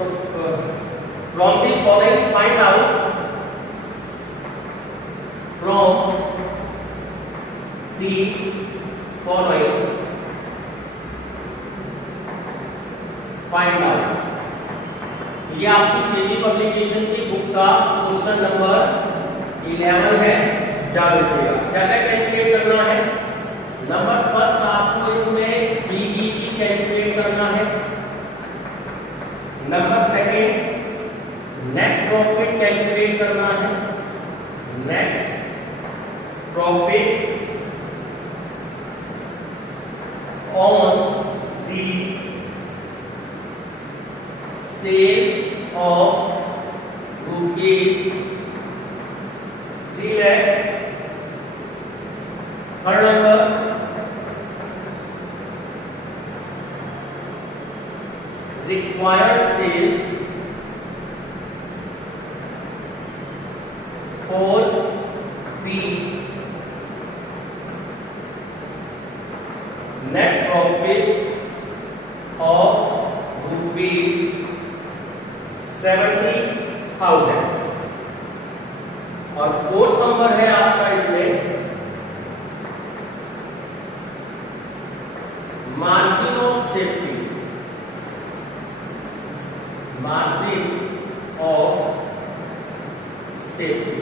From the following find out from the following find out। ये आपकी KG publication की book का question number 11 है। याद रखिएगा क्या क्या कैलकुलेट करना है। नंबर फर्स्ट आपको इसमें बीईपी कैलकुलेट करना है। Number second net profit calculate करना है। Net profit on the sales of rupees 3 lakh। Third number required sales for the net profit of rupees 70,000। और फोर्थ नंबर है आपका इसमें margin of safety. Margin of safety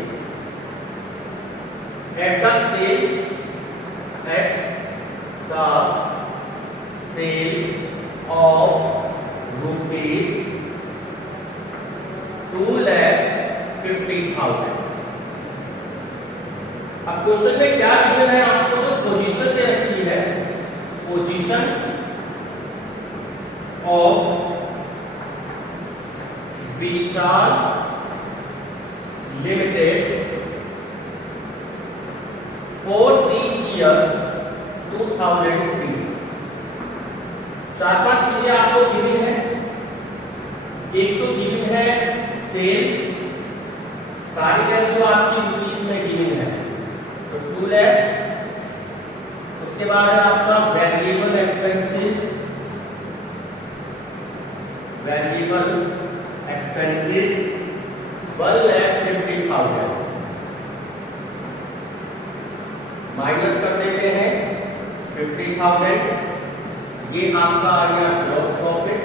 at the sales of rupees 2,50,000। अब question में क्या given है आपको, जो पोजीशन दे रखी है, position of Vishal limited for the year 2003। चार पांच चीजें आपको गिवन है। एक तो गिवन है सेल्स, सारी वैल्यू आपकी रुपीस में गिवन है तो 2 लाख। उसके बाद है आपका variable expenses. Variable expenses 1,50,000 minus कर देते हैं 50,000। ये आपका आ गया ग्रॉस प्रॉफिट।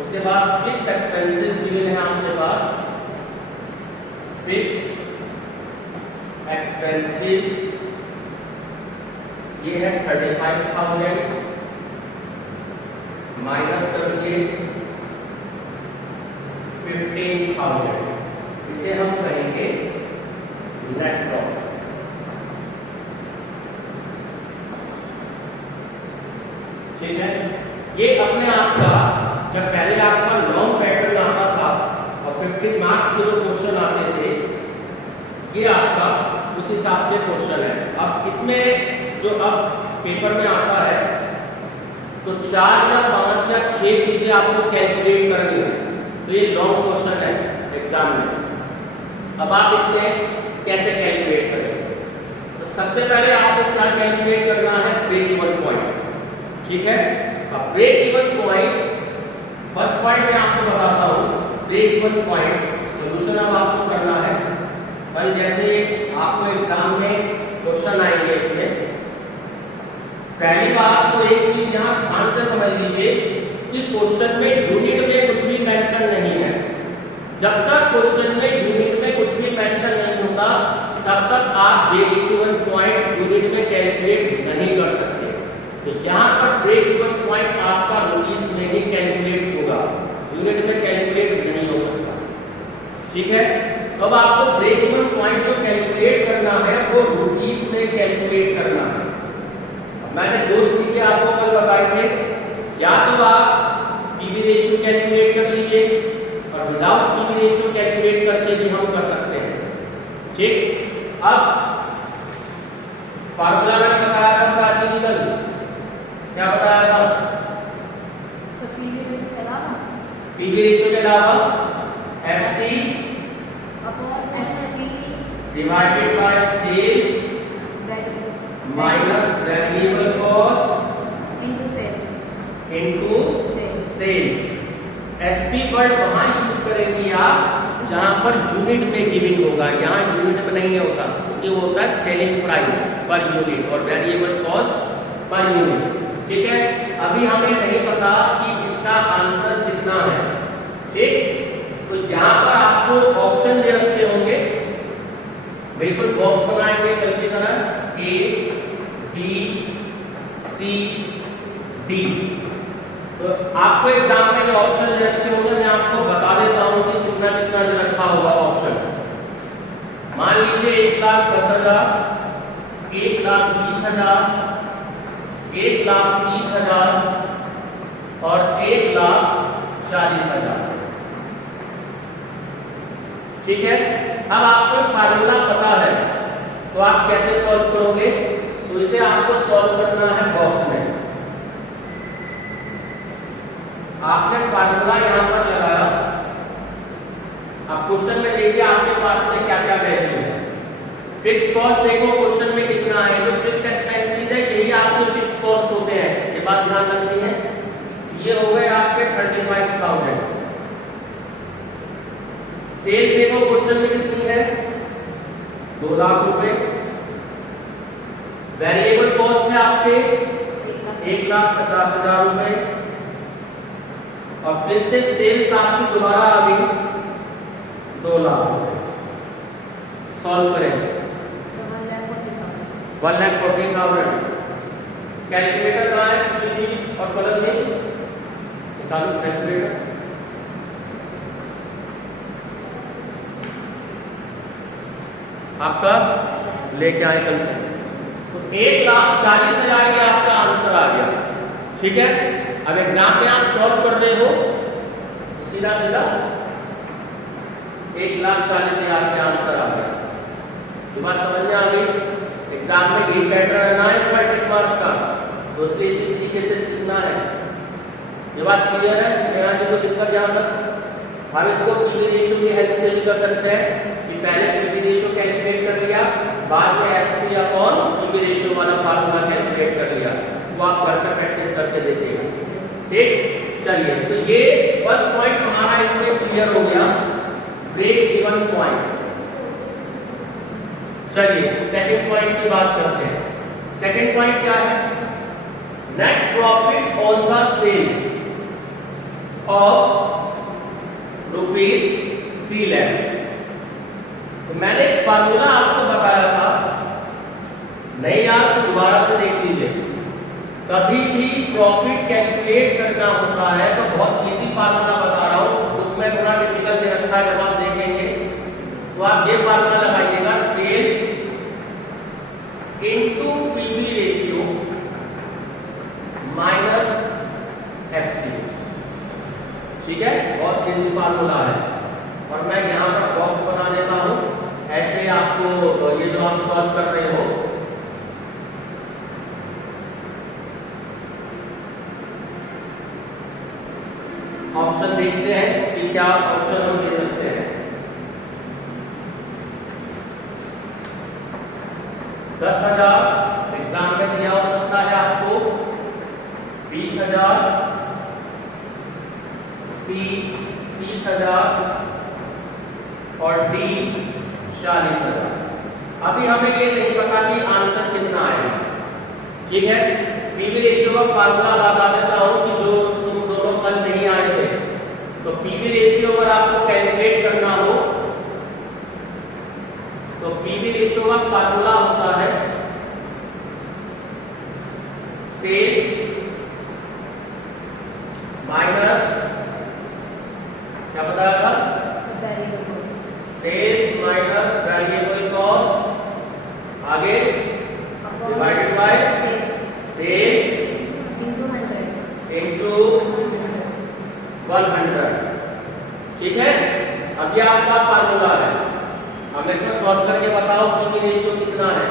उसके बाद फिक्स एक्सपेंसेस गिवन है आपके पास। फिक्स एक्सपेंसेस ये है 35,000 माइनस कर दिए 15,000। इसे हम कहेंगे नेट प्रॉफिट। ठीक है, ये अपने आप का जब पहले आपका लॉन्ग पैटर्न आता था और 50 मार्क्स के जो क्वेश्चन आते थे, ये आपका उस हिसाब से क्वेश्चन है। अब इसमें जो अब पेपर में आता है तो 4 या 5 या 6 चीजें आपको कैलकुलेट करनी है। तो ये लॉन्ग क्वेश्चन है एग्जाम में। अब आप इसमें कैसे कैलकुलेट करेंगे, तो सबसे पहले आपको क्या कैलकुलेट करना है, ब्रेक इवन पॉइंट। ठीक है, अब break even point first point मैं आपको बताता हूं। ब्रेक इवन पॉइंट सॉल्यूशन अब आपको करना है। कल जैसे आपको एग्जाम में क्वेश्चन आएंगे, इसमें पहली बात तो एक चीज यहां ध्यान से समझ लीजिए कि क्वेश्चन में यूनिट में कुछ भी मेंशन नहीं है। जब तक क्वेश्चन में यूनिट में कुछ भी मेंशन नहीं होता तब तक आप ब्रेक इवन पॉइंट यूनिट में कैलकुलेट नहीं कर सकते। तो यहाँ पर ब्रेक इवन पॉइंट आपका रुपीस में ही कैलकुलेट होगा, यूनिट में कैलकुलेट नहीं हो सकता। ठीक है, अब आपको ब्रेक इवन पॉइंट जो कैलकुलेट करना है वो रुपीस में कैलकुलेट करना है। मैंने 2 तरीके आपको कल बताए थे, या तो आप पीवी रेशियो कैलकुलेट कर लीजिए और विदाउट पीवी रेशियो कैलकुलेट करके भी हम कर सकते हैं। ठीक, अब फार्मूला मैंने बताया था प्राचीन कल, क्या बताया था, पीवी रेशियो के अलावा FC upon SP divided by sales minus variable cost into sales into sales. SP word वहां यूज करेंगे आप जहां पर यूनिट में गिवन होगा, यहाँ यूनिट में नहीं होता क्योंकि वो होता है सेलिंग प्राइस पर यूनिट और वेरिएबल कॉस्ट पर यूनिट। ठीक है, अभी हमें नहीं पता कि इसका आंसर कितना है। ठीक, तो यहाँ पर आपको ऑप्शन दे रखे होंगे, बिल्कुल बॉक्स बनाएंगे कल की तरह ए बी सी डी। तो आपको एग्जाम में ये ऑप्शन दे रखे होंगे, मैं आपको बता देता हूं कि कितना कितना दे रखा होगा ऑप्शन। मान लीजिए 1,10,000, 1,20,000, 1,30,000 और 1,40,000। ठीक है, अब आपको फार्मूला पता है तो आप कैसे सॉल्व करोगे? तो इसे आपको सॉल्व करना है बॉक्स में। आपने फार्मूला यहां पर लगाया, अब क्वेश्चन में देखिए आपके पास में क्या क्या वैल्यू है। फिक्स कॉस्ट देखो क्वेश्चन में कितना है, जो फिक्स एक्सपेंसेस है यही आपके फिक्स कॉस्ट होते हैं, ये बात ध्यान रखनी है। ये हो गए आपके 35,000। सेल्स देखो क्वेश्चन में कितनी है, 2 लाख रुपए। वेरिएबल कॉस्ट है आपके 1,50,000 रुपए और फिर से सेल्स आपकी दोबारा आ गई 2 लाख। सॉल्व करें 1,40,000। कैलकुलेटर कहाँ है? कुछ नहीं और कलर नहीं, निकालो कैलकुलेटर। आपका लेके आए कल से, तो 1,40,000 का आपका आंसर आ गया। ठीक है, अब एग्जाम में आप सॉल्व कर रहे हो सीधा सीधा 1,40,000 का आंसर आ गया। तो बात समझ में आ गई। एग्जाम में ये पैटर्न है ना इसमें टिक मार्क का, तो इसलिए इसी तरीके से सीखना है। ये बात क्लियर है? यहाँ से कोई दिक्कत यहाँ तक? हम इसको पीवी रेशियो की हेल्प से भी कर सकते हैं कि पहले पीवी रेशियो कैलकुलेट कर लिया, बाद में एफसी अपॉन पीवी रेशियो वाला फार्मूला कैलकुलेट कर लिया। वो आप घर पे प्रैक्टिस करके देखिएगा। ठीक, चलिए, तो ये फर्स्ट पॉइंट हमारा इसमें क्लियर हो गया, ब्रेक इवन पॉइंट। चलिए सेकंड पॉइंट की बात करते हैं। सेकंड पॉइंट क्या है? Net profit on the sales of ₹3 lakh. तो मैंने एक फार्मूला आपको बताया था, नहीं यार तो दोबारा से देख लीजिए। कभी भी प्रॉफिट कैलकुलेट करना होता है तो बहुत इजी फार्मूला बता रहा हूँ, बुक में थोड़ा टिपिकल दे रखा है, जब आप देखेंगे तो आप ये फार्मूला लगाइएगा, sales into PV ratio minus FC. ठीक है, बहुत इजी फार्मूला है और मैं यहाँ पर बॉक्स बना देता हूँ, ऐसे आपको ये जो आप सॉल्व कर रहे हो ऑप्शन देखते हैं कि क्या ऑप्शन हम दे सकते हैं। 10,000 एग्जाम में दिया हो सकता है आपको, 20,000, सी 30,000 और डी 40,000। अभी हमें ये नहीं पता कि आंसर कितना आएगा। ठीक है, पीवी रेशियो का फार्मूला बता देता हूं कि जो तुम दोनों कल नहीं आए थे, तो पीवी रेशियो अगर आपको कैलकुलेट करना हो तो पीवी रेशियो का फार्मूला होता है सेल्स माइनस क्या बताया था? सेल्स माइनस वेरिएबल कॉस्ट, आगे डिवाइडेड बाय सेल्स इनटू 100। ठीक है, अब ये आपका फार्मूला है। अब मेरे को सॉल्व करके बताओ पीवी रेशियो कितना है।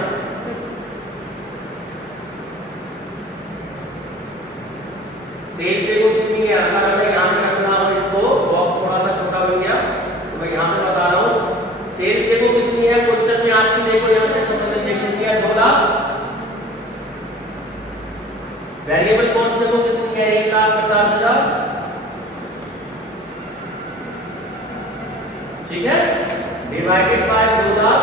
सेल्स देखो कितनी है, अगर हमें यहाँ पे रखना हो, इसको बॉक्स थोड़ा सा छोटा बन गया तो मैं यहाँ पे बता रहा हूँ। सेल्स देखो कितनी है, क्वेश्चन में आपकी देखो यहाँ से समझ में कितनी है, 2 लाख। वेरिएबल कॉस्ट देखो कितनी क्या 1,50,000, ठीक है, डिवाइडेड बाय 2 लाख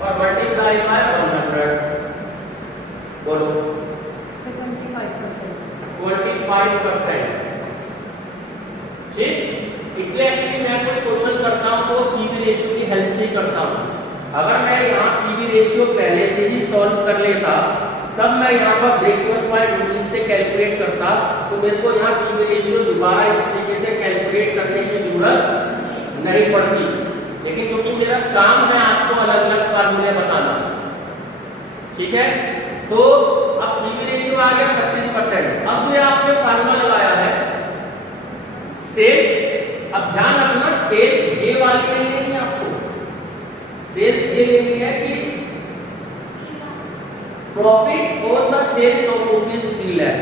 और मल्टीप्लाई बाय 100, बोलो 25%, ठीक। इसलिए एक्चुअली मैं कोई क्वेश्चन करता हूं तो पीवी रेशियो की हेल्प से ही करता हूं। अगर मैं यहाँ पीवी रेशियो पहले से ही सॉल्व कर लेता तब मैं यहाँ पर ब्रेक इवन पॉइंट रूटीन से कैलकुलेट करता तो मेरे को यहाँ पीवी रेशियो दोबारा इस तरीके से कैलकुलेट करने की जरूरत नहीं पड़ती। लेकिन क्योंकि मेरा काम है आपको अलग अलग फार्मूले बताना, ठीक है, तो अब पीवी रेशियो आ गया 25%। अब जो आपने फार्मूला लगाया है सेल्स, अब ध्यान रखना सेल्स ये वाली नहीं लेनी है आपको, सेल्स ये लेनी है कि profit on the sales of rupees 3 lakh.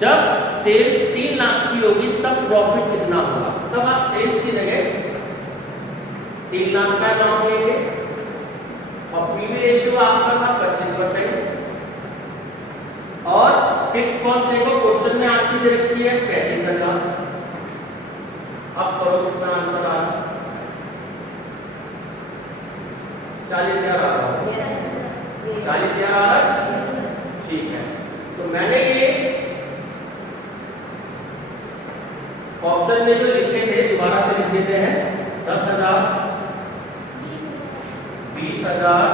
जब सेल्स 3 लाख की होगी तब प्रॉफिट कितना होगा, तब आप सेल्स की जगह 3 लाख का अमाउंट लेंगे और पीवी रेशियो आपका था 25%। और फिक्स कॉस्ट देखो क्वेश्चन में आपकी दे रखी है 35,000। अब करो कितना आंसर आ रहा, 40,000 आ रहा है, 40,000 आ रहा है, ठीक है। तो मैंने ये ऑप्शन में जो लिखे थे दोबारा से लिख देते हैं, 10,000, 20,000,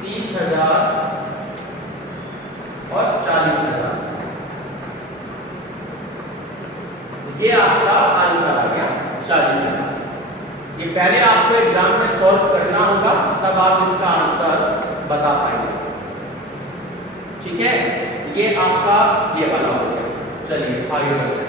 30,000 और 40,000। ये आपका आंसर आ गया 40,000। ये पहले आपको एग्जाम में सॉल्व करना होगा तब आप इसका आंसर बता पाएंगे, ठीक है। ये आपका ये बना हो गया। चलिए आगे बढ़ते हैं।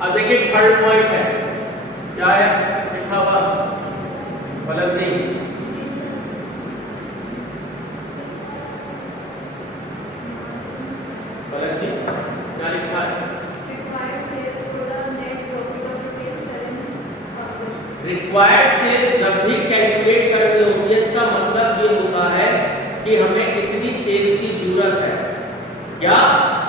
अब देखिए थर्ड पॉइंट है, क्या है लिखा हुआ पलक जी, पलक जी क्या लिखा है, रिक्वायर्ड सेल्स जब भी कैलकुलेट करनी होती है इसका मतलब ये होता है कि हमें कितनी सेल्स की जरूरत है, या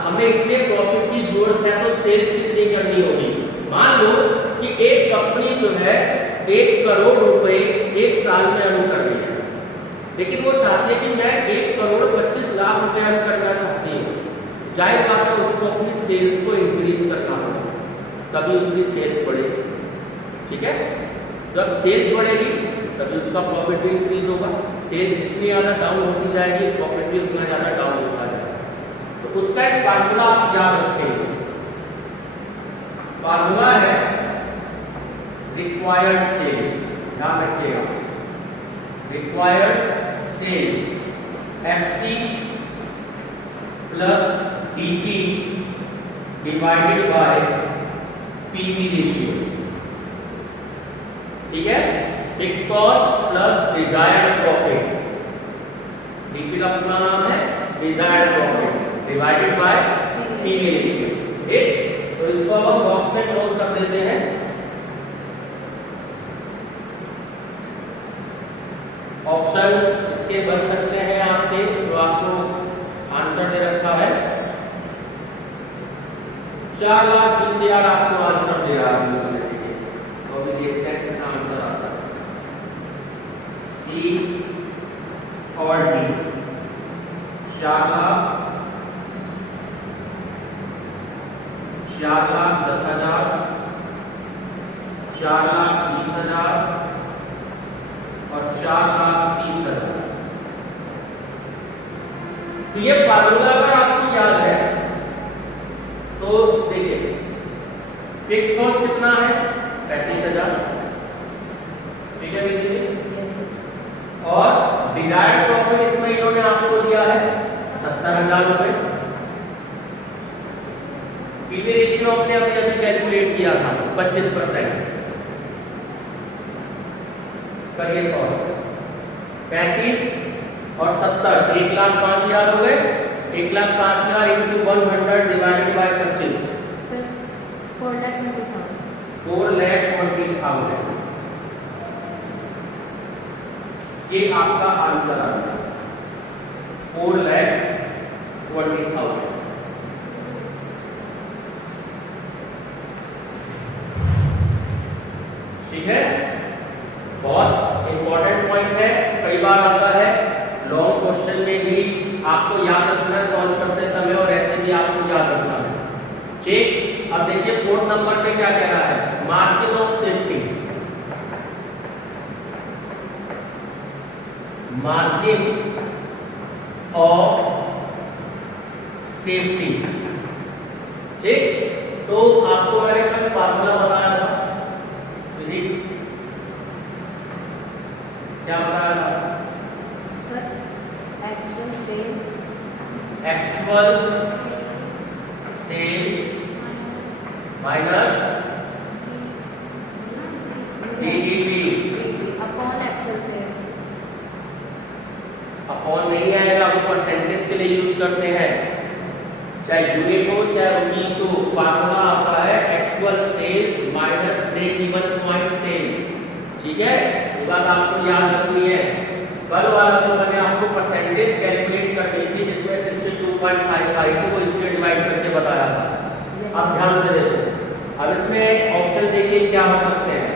हमें इतने प्रॉफिट की जरूरत है तो सेल्स कितनी करनी होगी। मान लो कि एक कंपनी जो है 1 करोड़ रुपए एक साल में अर्न कर रही है, लेकिन वो चाहती है कि मैं 1 करोड़ 25 लाख रुपए अर्न करना चाहती हूँ। जाहिर बात है उसको अपनी सेल्स को इंक्रीज करना होगा, तभी उसकी सेल्स बढ़ेगी, ठीक है। जब सेल्स बढ़ेगी तभी उसका प्रॉफिट भी इंक्रीज होगा। सेल्स जितनी ज़्यादा डाउन होती जाएगी प्रॉफिट भी उतना ज़्यादा डाउन होता जाएगा। तो उसका एक फार्मूला आप याद रखेंगे, फार्मूला है रिक्वायर्ड सेल्स, ध्यान रखिएगा, required sales FC plus DP divided by PV ratio, ठीक है। Fix cost plus desired profit, DP का पूरा नाम है desired profit divided by PV ratio, ठीक। तो इसको अब हम बॉक्स में क्लोज कर देते हैं। ऑप्शन इसके बन सकते हैं आपके, जो आपको आंसर दे रखा है 4,20,000 आपको आंसर दे रहा है उसमें, तो अभी देखते हैं कितना आंसर आता है। सी और डी 4,10,000, 4,20,000 और 4,30,000। तो ये फार्मूला अगर आपको याद है तो देखिए फिक्स कॉस्ट कितना है 35,000, ठीक है भैया, और डिजायर्ड प्रॉफिट इसमें इन्होंने आपको दिया है 70,000 रुपए। पीवी रेशियो हमने अभी अभी कैलकुलेट किया था 25%, करिए सॉल्व। 35 और 70, 1,05,000 हो गए। 1,05,000 इंटू 100 डिवाइडेड बाय 25, सर 4,20,000। 4,20,000। ये आपका आंसर आ गया 4,20,000। ठीक है, बहुत इंपॉर्टेंट पॉइंट है, कई बार आता है लॉन्ग क्वेश्चन में भी आपको याद रखना है सॉल्व करते समय, और ऐसे भी आपको याद रखना है। ठीक, अब देखिए 4th नंबर पे क्या कह रहा है, margin of safety. Margin of safety. ठीक, तो आपको मैंने कल फार्मूला बताया था, विधि क्या बताया था sir actual sales minus DEP upon actual sales. Upon नहीं आएगा, वो परसेंटेज के लिए यूज करते हैं, चाहे यूनिट हो चाहे रुपीस हो। फार्मूला आता है actual sales minus break even point sales. ठीक है, ये बात आपको याद रखनी है। कल वाला जो मैंने आपको परसेंटेज कैलकुलेट करनी थी जिसमें 62.55 थी, वो इसमें डिवाइड करके बताया था। अब ध्यान से देखो, अब इसमें ऑप्शन देखिए क्या हो सकते हैं।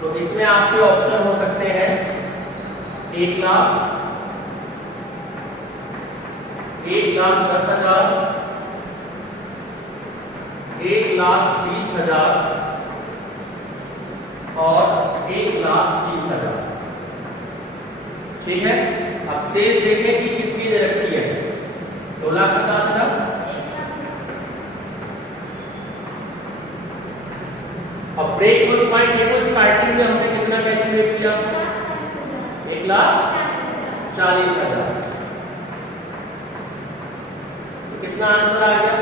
तो इसमें आपके ऑप्शन हो सकते हैं 1,10,000, 1,20,000 और 1,30,000। ठीक है, अब शेष देखें कि कितनी दे रखी है, 2,50,000। अब ब्रेक इवन पॉइंट देखो, स्टार्टिंग में हमने कितना कैलकुलेट किया, 1,40,000। तो कितना आंसर आ गया,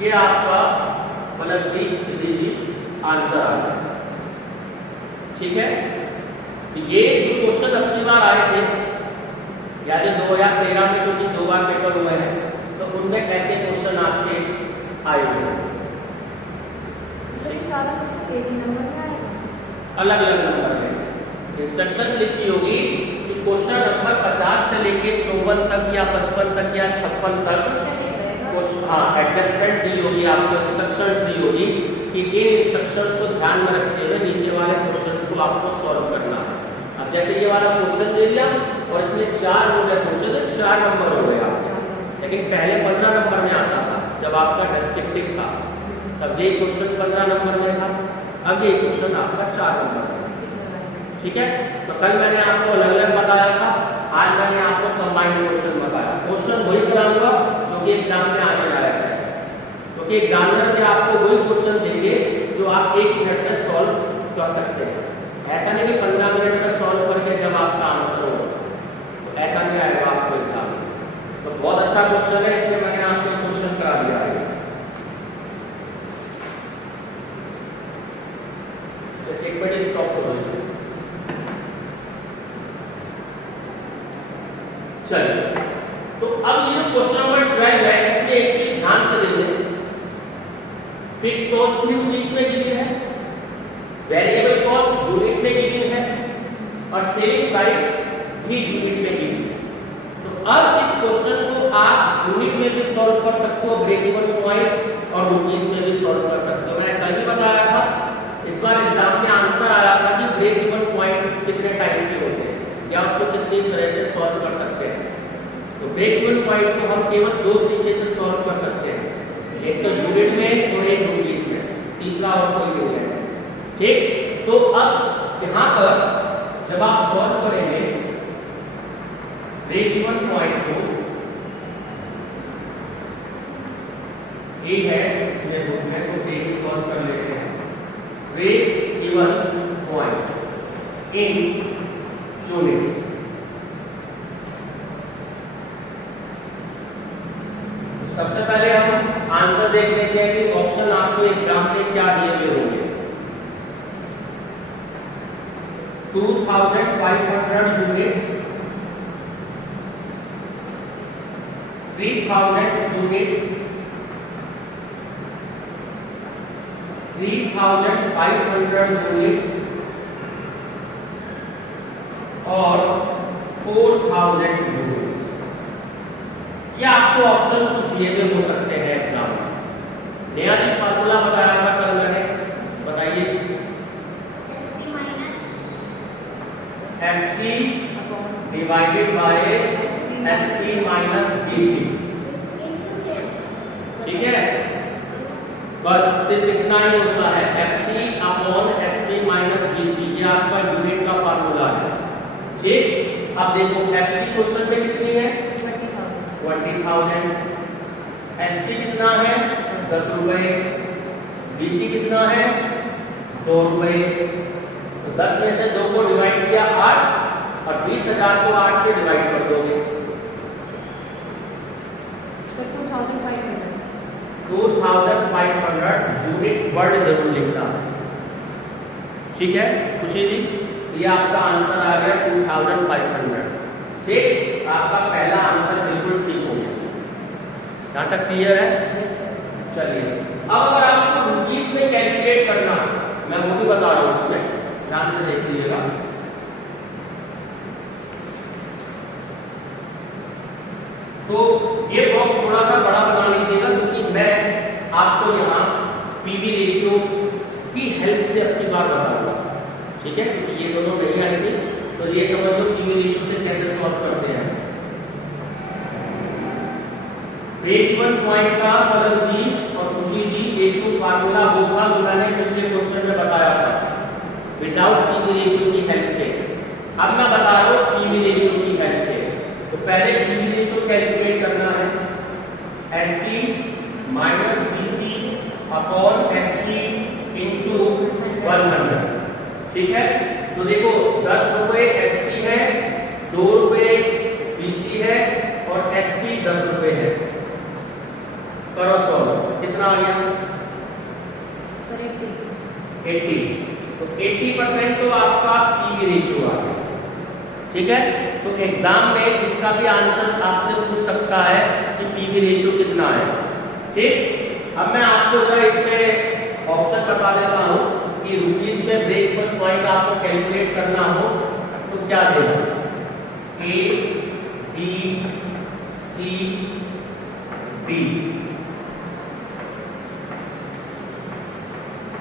ये आपका मतलब जी विधि जी आंसर आ गया। ठीक है, ये जो क्वेश्चन अपनी बार आए थे, यानी 2013 में क्योंकि 2 बार पेपर हुए हैं, तो उनमें ऐसे क्वेश्चन आपके आए हुए हैं। सारा क्वेश्चन एक ही नंबर में आएगा, अलग अलग नंबर में इंस्ट्रक्शंस लिखी होगी कि क्वेश्चन नंबर 50 से लेके 54 तक या 55 तक या 56 तक हाँ एडजस्टमेंट दी होगी, आपको इंस्ट्रक्शंस दी होगी कि इन इंस्ट्रक्शंस को ध्यान में रखते हुए नीचे वाले क्वेश्चंस को आपको सॉल्व करना है। अब जैसे ये वाला क्वेश्चन दे दिया और इसमें 4 मूल्य पूछे तो 4 नंबर हो गए आपके, लेकिन पहले 15 नंबर में आता था जब आपका डिस्क्रिप्टिव था, तब ये क्वेश्चन 15 नंबर में था, अब ये क्वेश्चन आपका 4 नंबर में। ठीक है, तो कल मैंने आपको अलग अलग बताया था, आज मैंने आपको कंबाइंड क्वेश्चन बताया। क्वेश्चन वही कराऊंगा जो कि एग्जाम में आने वाला है, क्योंकि एग्जामिनर भी आपको वही क्वेश्चन देंगे जो आप 1 मिनट में सॉल्व कर सकते हैं। ऐसा नहीं कि 15 मिनट में सॉल्व करके जब आपका आंसर हो, तो ऐसा नहीं आएगा आपको एग्जाम में। तो बहुत अच्छा क्वेश्चन है, इसलिए मैंने आपको क्वेश्चन करा दिया है। एक मिनट स्टॉप करो इसे। चलिए, तो अब ये क्वेश्चन नंबर 12 है, इसमें एक चीज ध्यान से देखिए, फिक्स्ड कॉस्ट भी रुपीस में गिवन है, वेरिएबल कॉस्ट यूनिट में गिवन है और सेलिंग प्राइस भी यूनिट में गिवन है। तो अब इस क्वेश्चन को आप यूनिट में भी सॉल्व कर सकते हो, ब्रेक इवन पॉइंट और रुपीस में भी सॉल्व कर सकते हो। मैंने कल भी बताया था, इस बार एग्जाम में आंसर आया था कि ब्रेक इवन पॉइंट कितने टाइप के होते हैं या उसको कितनी तरह से सॉल्व कर सकते हैं। तो ब्रेक इवन पॉइंट को हम केवल 2 तरीके से सॉल्व कर सकते हैं, एक तो यूनिट में और एक रुपीस में, तीसरा और कोई नहीं है। ठीक, तो अब यहाँ पर जब आप सॉल्व करेंगे ब्रेक इवन पॉइंट को, ए है इसमें बुक में, तो ए भी सॉल्व कर लेते हैं। Break even point in units, सबसे पहले हम आंसर देख लेते हैं कि ऑप्शन आपको एग्जाम में क्या दिए हुए होंगे। 2500 units, 3000 units, 3500 units और 4000 units। ये आपको ऑप्शन कुछ दिए हुए हो सकते हैं एग्जाम में। नया जी फार्मूला बताया था कल मैंने, बताइए। FC divided by SP minus BC, ठीक है। बस सिर्फ इतना ही होता है, FC upon SP minus BC, ये आपका यूनिट का फार्मूला है, ठीक। अब देखो FC क्वेश्चन में कितनी है? 20,000। SP कितना है? 10 रुपए। BC कितना है? 2 रुपए। तो 10 में से 2 को डिवाइड किया 8 और 20,000 को 8 से डिवाइड कर दोगे। 2500 यूनिट्स वर्ड जरूर लिखना, ठीक है खुशी जी। ये आपका आंसर आ गया 2500, ठीक। आपका पहला आंसर बिल्कुल ठीक हो गया। यहाँ तक क्लियर है? चलिए अब अगर आपको रुपीस में कैलकुलेट करना, मैं वो भी बता रहा हूँ, उसमें ध्यान से देख लीजिएगा। तो ये बॉक्स थोड़ा सा बड़ा बना लीजिएगा, क्योंकि मैं आपको यहाँ पीवी रेशियो की हेल्प से अपनी बात बताऊंगा, ठीक है। क्योंकि ये दोनों नहीं आई थी, तो ये समझ लो पीवी रेशियो से कैसे सॉल्व करते हैं। ब्रेक इवन पॉइंट का मतलब जी और खुशी जी एक तो फार्मूला वो था जो मैंने पिछले क्वेश्चन में बताया था, विदाउट पीवी रेशियो की हेल्प के। अब मैं बता रहा हूँ पीवी रेशियो की हेल्प के। तो पहले पीवी रेशियो कैलकुलेट करना है, SP minus BC upon SP into 100, ठीक है। तो देखो 10 रुपए SP है, 2 रुपए BC है और SP 10 रुपए है। करो सॉल्व, कितना आ गया? 80। तो 80% तो आपका पीवी रेशियो आ गया, ठीक है। तो एग्जाम में इसका भी आंसर आपसे पूछ सकता है कि पीवी रेशियो कितना है, ठीक। अब मैं आपको जरा इसमें ऑप्शन बता देता हूं कि रुपीस में ब्रेक इवन पॉइंट आपको कैलकुलेट करना हो तो क्या देगा? A, B, C, D।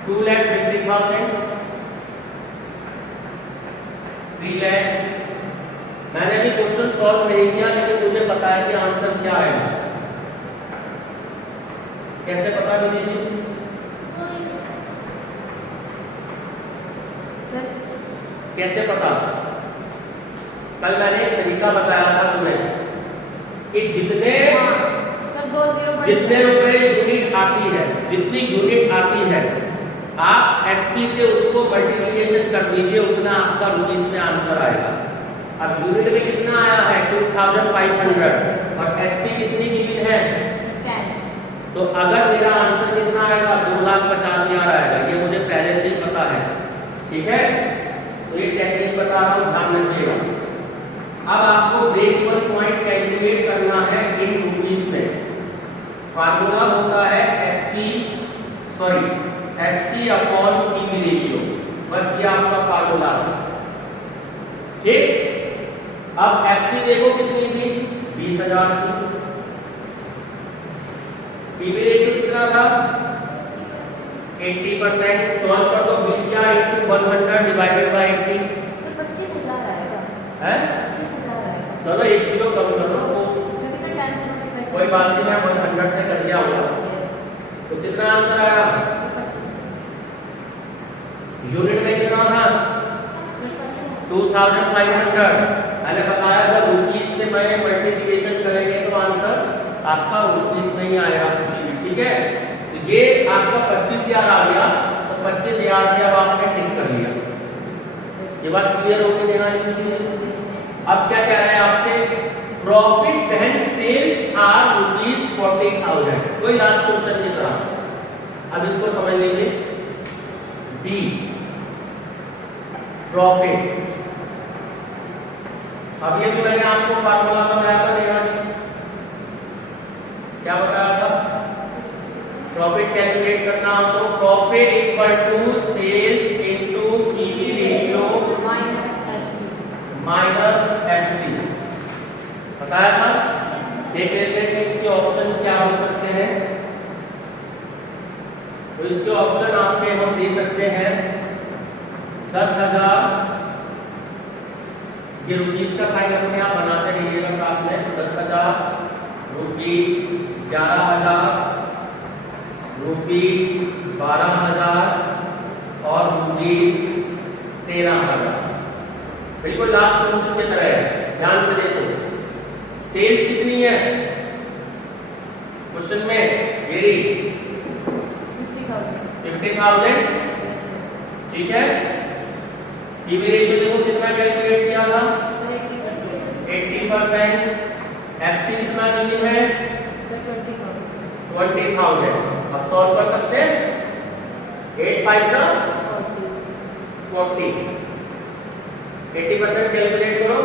2,50,000, 3 lakh. मैंने भी क्वेश्चन सॉल्व नहीं किया, लेकिन मुझे पता है कि आंसर क्या है। कैसे पता दीदी जी? सर कैसे पता? कल मैंने एक तरीका बताया था तुम्हें कि जितने रुपए यूनिट आती है, जितनी यूनिट आती है, आप SP से उसको मल्टीप्लिकेशन कर दीजिए, उतना आपका रुपीस में आंसर आएगा। अब यूनिट में कितना आया है? 2500 और SP कितनी यूनिट है? तो अगर मेरा आंसर कितना आएगा? 2,50,000 आएगा। ये मुझे पहले से ही पता है, ठीक है। तो ये टेक्निक बता रहा हूँ, ध्यान रखिएगा। अब आपको ब्रेक इवन पॉइंट कैलकुलेट करना है इन रुपीस में। फार्मूला होता है FC अपॉन पीवी रेशियो, बस ये आपका फार्मूला है, ठीक। अब FC देखो कितनी थी? 20,000 थी। पीवी रेशियो कितना था? 80%। सॉल्व कर दो, 20,000 इंटू 100 डिवाइडेड बाय 80। सर 25,000 आएगा है? 25,000 आएगा। चलो एक चीज़ कम कर दो, कोई बात नहीं, मैं 100 से कर दिया होगा। तो कितना आंसर आया? यूनिट में कितना था? 2500। मैंने बताया जब रुपीस से मैंने मल्टीप्लिकेशन करेंगे तो आंसर आपका रुपीस में ही आएगा, ठीक है। तो ये आपका 25,000 आ गया, तो 25,000 पे अब आपने टिक कर लिया। ये बात क्लियर हो गई नेहा जी? अब क्या कह रहे हैं आपसे? Profit when sales are ₹40,000। कोई लास्ट क्वेश्चन की तरह। अब इसको समझ लीजिए। B profit. अब ये तो मैंने आपको फार्मूला बताया था नेहा जी, क्या बताया था? प्रॉफिट कैलकुलेट करना हो तो profit equal to sales into PV ratio minus FC बताया था। देख लेते हैं कि इसके ऑप्शन क्या हो सकते हैं। तो इसके ऑप्शन आपके हम दे सकते हैं 10,000, ये रुपीस का साइन अपने आप बनाते रहिएगा साथ में, 10,000 रुपीस, 11,000 रुपीस, 12,000 और रुपीस 13,000। बिल्कुल लास्ट क्वेश्चन की तरह है, ध्यान से देखो। सेल्स कितनी है क्वेश्चन में? मेरी 50,000, ठीक है। पीवी रेशियो देखो कितना कैलकुलेट किया था? 80%। एफसी कितना मिनिमम है? 20,000। अब सॉल्व कर सकते हैं। 8 5 जा 40। 80% कैलकुलेट करो,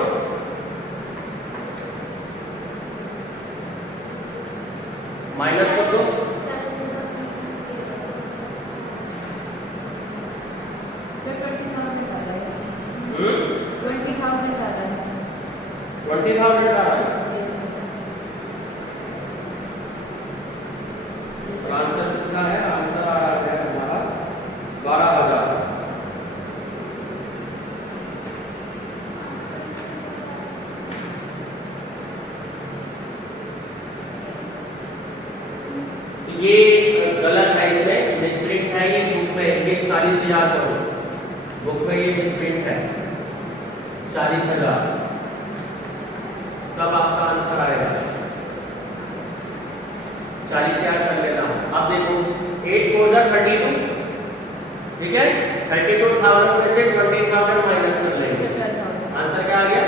माइनस कर दो, सर 20,000 आ रहा है। 20,000 आ रहा है। 20,000 आ रहा है। Yes, sir. आंसर कितना है? आंसर आ रहा है हमारा 12,000। ये गलत है, इसमें मिसप्रिंट है, ये बुक में ये 40,000 करो, बुक में ये मिसप्रिंट है 40,000। तब आपका आंसर आएगा 40,000 कर लेना। अब देखो 8 4 जा 32, ठीक है। 32,000 में से 20,000 माइनस कर लेंगे, आंसर क्या आ गया?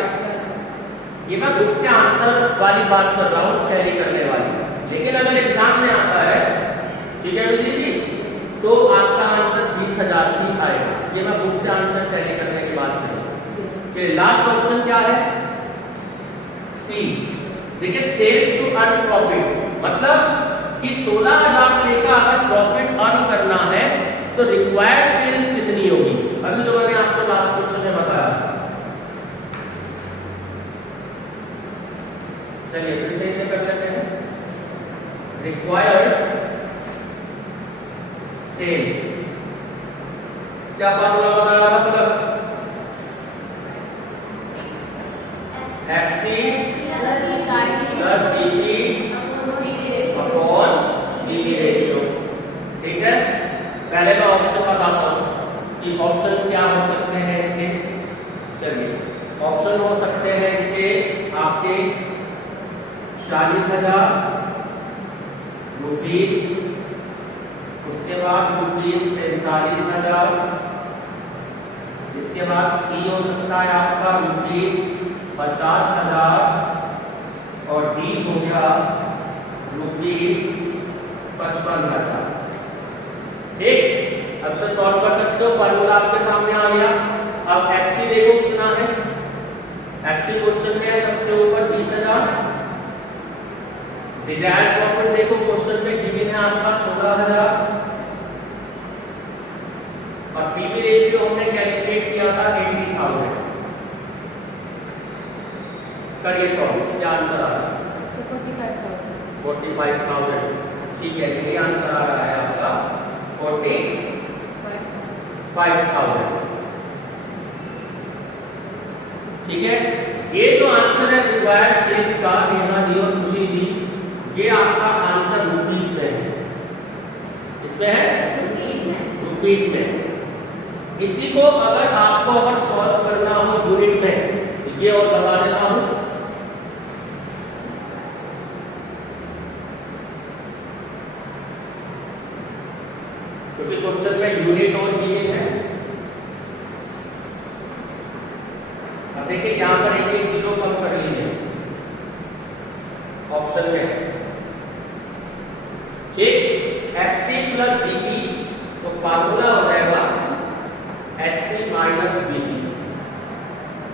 ये मैं बुक से आंसर वाली बात कर रहा हूँ, टैली करने वाली। लेकिन अगर एग्जाम में आता है, ठीक है विधि जी, तो आपका आंसर 20,000 ही आएगा। ये मैं बुक से आंसर टैली करने की बात कर रहा हूँ। चलिए लास्ट ऑप्शन क्या है? सी। देखिए सेल्स टू अर्न प्रॉफिट, मतलब कि 16,000 रुपए का अगर प्रॉफिट अर्न करना है तो रिक्वायर्ड सेल्स कितनी होगी? अभी जो मैंने आपको लास्ट क्वेश्चन में बताया। चलिए फिर से इसे कर लेते हैं। रिक्वायर्ड सेल्स, क्या फार्मूला बताया था मतलब? FC plus GP upon PV ratio, ठीक है। पहले मैं ऑप्शन बताता हूं कि ऑप्शन क्या हो सकते हैं इसके। चलिए ऑप्शन हो सकते हैं इसके आपके 40,000 रुपीस, उसके बाद रुपीस 45,000, इसके बाद सी हो सकता है आपका रुपीस 50,000 और डी हो गया रुपीस 55,000। ठीक, अब से सॉल्व कर सकते हो, फार्मूला आपके सामने आ गया। अब एफसी देखो कितना है, एफसी क्वेश्चन में सबसे ऊपर 20,000। डिजायर्ड प्रॉफिट देखो क्वेश्चन में गिवन है आपका 16,000 और पीवी रेशियो हमने कैलकुलेट किया था 80,000। करिए सॉल्व, क्या आंसर आ रहा है? 45,000। ठीक है, यही आंसर आ रहा है आपका 45,000। ठीक है, ये जो आंसर है रिक्वायर्ड सेल्स का नेहा जी और खुशी जी, ये आपका आंसर रुपीस में है। इसमें है रुपीस में। इसी को अगर आपको सॉल्व करना हो यूनिट में, ये और बता देता हूं, क्योंकि क्वेश्चन में यूनिट और दिए हैं। अब देखिए यहां पर एक जीरो कम कर लीजिए ऑप्शन में, ठीक। एफसी प्लस जीपी तो फार्मूला हो जाएगा एसपी माइनस बीसी।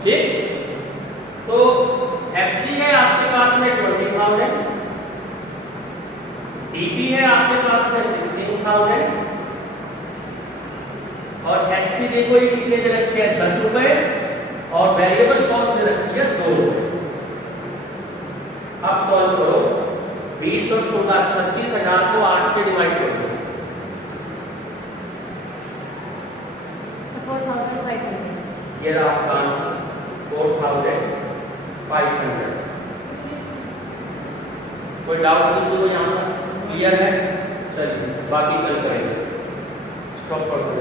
ठीक। तो एफसी है आपके पास में 20,000, डीपी है आपके पास में 16,000 और एसपी देखो ये कितने दे रखे हैं 10 रुपए और वेरिएबल कॉस्ट दे रखी है 2 रुपए। अब सॉल्व करो 20 और 16 36,000 को 8 से डिवाइड कर दो। So 4,500. ये रहा आपका आंसर 4,500। कोई डाउट किसी को यहाँ तक क्लियर है? चलिए बाकी कल करेंगे। स्टॉप कर दो।